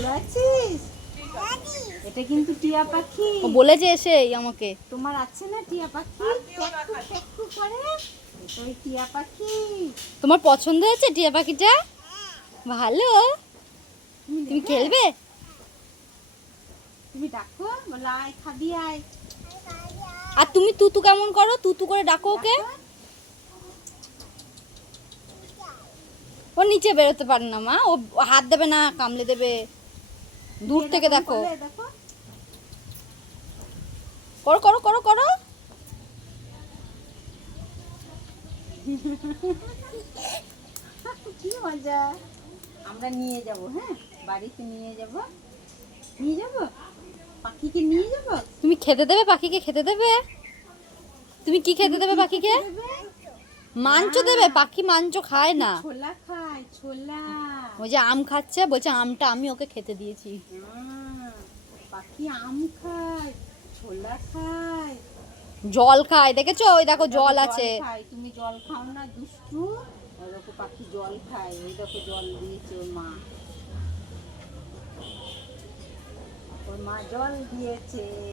ভালো আছিস? এটা কিন্তু টিয়া পাখি। ও বলেছে এসে আমাকে। তোমার আছে না টিয়া পাখি? পেকু করে। এটা ওই টিয়া পাখি। তোমার পছন্দ হয়েছে টিয়া পাখিটা? ভালো। তুমি খেলবে? তুমি ডাকো, বলো আয় খাবি আয়। আর তুমি তুতু কেমন করো? তুতু করে ডাকো ওকে। ও নিচে বেরোতে পারে না মা, ও হাত দেবে না, কামড়ে দেবে। দূর থেকে দেখো। করো করো করো করো। কি মজা। আমরা নিয়ে যাব, হ্যাঁ বাড়িতে নিয়ে যাব। নিয়ে যাব পাখিকে, নিয়ে যাব। তুমি খেতে দেবে পাখিকে? খেতে দেবে? তুমি কি খেতে দেবে পাখিকে? মাংস দেবে? পাখি মাংস খায় না। ছোলা খায়, ছোলা। ওই যে আম খাচ্ছে, বলছে আমটা আমি ওকে খেতে দিয়েছি। পাখি আম খায়, ছোলা খায়, জল খায়, দেখেছো? ওই দেখো জল আছে। তুমি জল খাও না দুষ্টু। ওই দেখো পাখি জল খায়, ওই দেখো জল দিয়েছে ওর মা। ওর মা জল দিয়েছে।